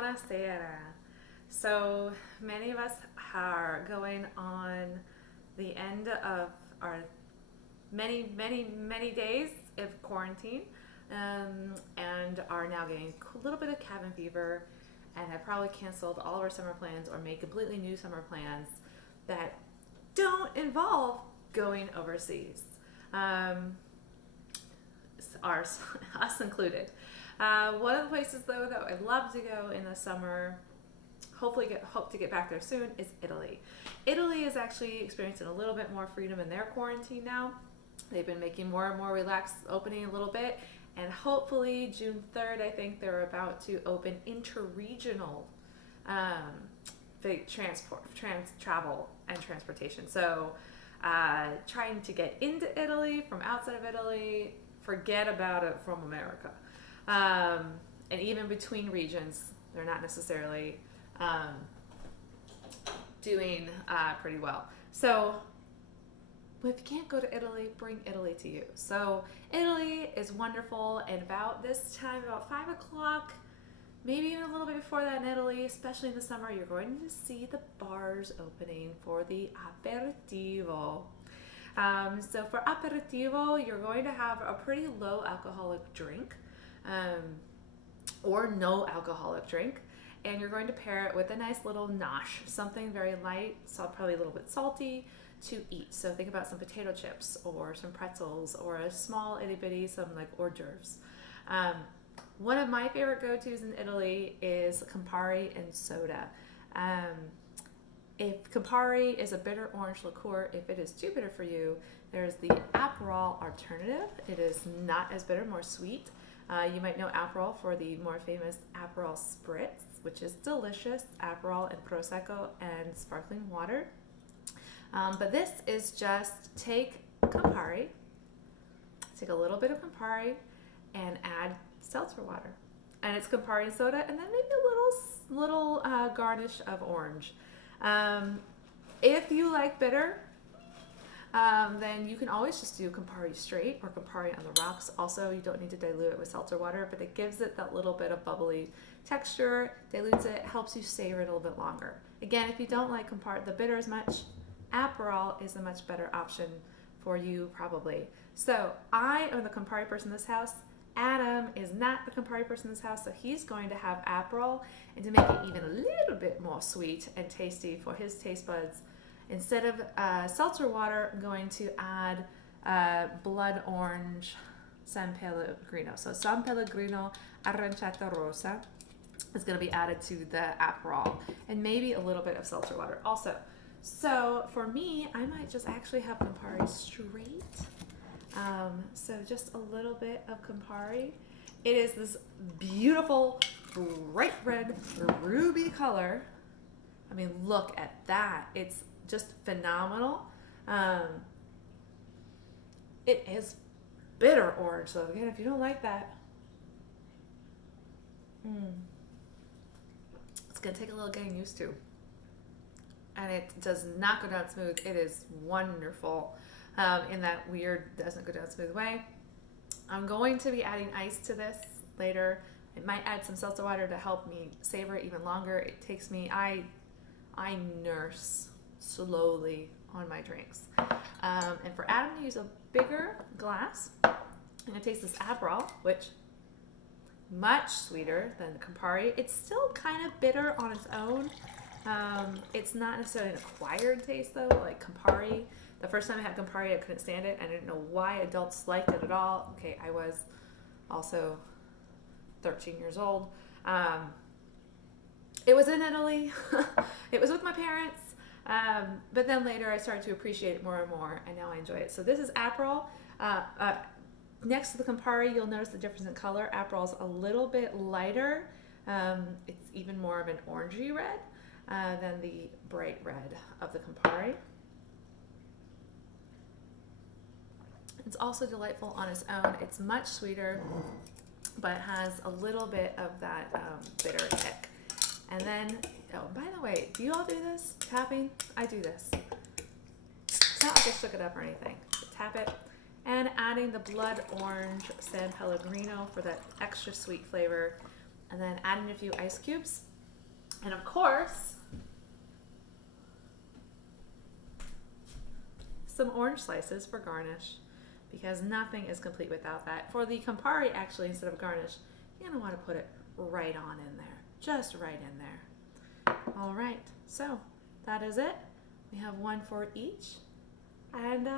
Buonasera. So many of us are going on the end of our many days of quarantine, and are now getting a little bit of cabin fever, and have probably canceled all of our summer plans or made completely new summer plans that don't involve going overseas. Um, ours, us included. One of the places though that I'd love to go in the summer, hope to get back there soon, is Italy. Italy is actually experiencing a little bit more freedom in their quarantine now. They've been making more and more relaxed, opening a little bit, and hopefully June 3rd, I think they're about to open interregional um, travel and transportation. So trying to get into Italy from outside of Italy, forget about it from America. And even between regions, they're not necessarily um, doing pretty well. So if you can't go to Italy, bring Italy to you. So Italy is wonderful, and about this time, about 5 o'clock, maybe even a little bit before that in Italy, especially in the summer, you're going to see the bars opening for the aperitivo. So for aperitivo, you're going to have a pretty low alcoholic drink, or no alcoholic drink, and you're going to pair it with a nice little nosh, something very light, so probably a little bit salty to eat. So think about some potato chips or some pretzels or a small itty bitty, some like hors d'oeuvres. One of my favorite go-tos in Italy is Campari and soda. If Campari is a bitter orange liqueur, if it is too bitter for you, there's the Aperol alternative. It is not as bitter, more sweet. You might know Aperol for the more famous Aperol Spritz, which is delicious. Aperol and Prosecco and sparkling water. But this is just take Campari, take a little bit of Campari, and add seltzer water. And it's Campari and soda, and then maybe a little garnish of orange. If you like bitter, then you can always just do Campari straight or Campari on the rocks. Also, you don't need to dilute it with seltzer water, but it gives it that little bit of bubbly texture, dilutes it, helps you savor it a little bit longer. Again, if you don't like the bitter as much, Aperol is a much better option for you probably. So I am the Campari person in this house. Adam is not the Campari person in this house, so he's going to have Aperol, and to make it even a little bit more sweet and tasty for his taste buds, instead of seltzer water, I'm going to add blood orange San Pellegrino. So San Pellegrino Aranciata Rosa is going to be added to the Aperol, and maybe a little bit of seltzer water also. So for me, I might just actually have Campari straight. So just a little bit of Campari. It is this beautiful bright red ruby color. I mean, look at that. It's just phenomenal. It is bitter orange, so again, if you don't like that, it's going to take a little getting used to. And it does not go down smooth. It is wonderful in that weird, doesn't go down smooth way. I'm going to be adding ice to this later. I might add some seltzer water to help me savor it even longer. It takes me, I nurse slowly on my drinks. And for Adam to use a bigger glass, I'm going to taste this Aperol, which much sweeter than the Campari. It's still kind of bitter on its own. It's not necessarily an acquired taste though, like Campari. The first time I had Campari, I couldn't stand it. I didn't know why adults liked it at all. Okay, I was also 13 years old. It was in Italy. It was with my parents. But then later I started to appreciate it more and more, and now I enjoy it. So this is Aperol. Next to the Campari, you'll notice the difference in color. Aperol's a little bit lighter. It's even more of an orangey red than the bright red of the Campari. It's also delightful on its own. It's much sweeter, but has a little bit of that bitter kick. And then, oh, by the way, do you all do this? Tapping? I do this. It's not like I shook it up or anything. Tap it. And adding the blood orange San Pellegrino for that extra sweet flavor. And then adding a few ice cubes. And of course, some orange slices for garnish, because nothing is complete without that. For the Campari, actually, instead of garnish, you're going to want to put it right on in there, just right in there. All right, so that is it. We have one for each, and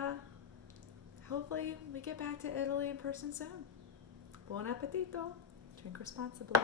hopefully we get back to Italy in person soon. Buon appetito! Drink responsibly.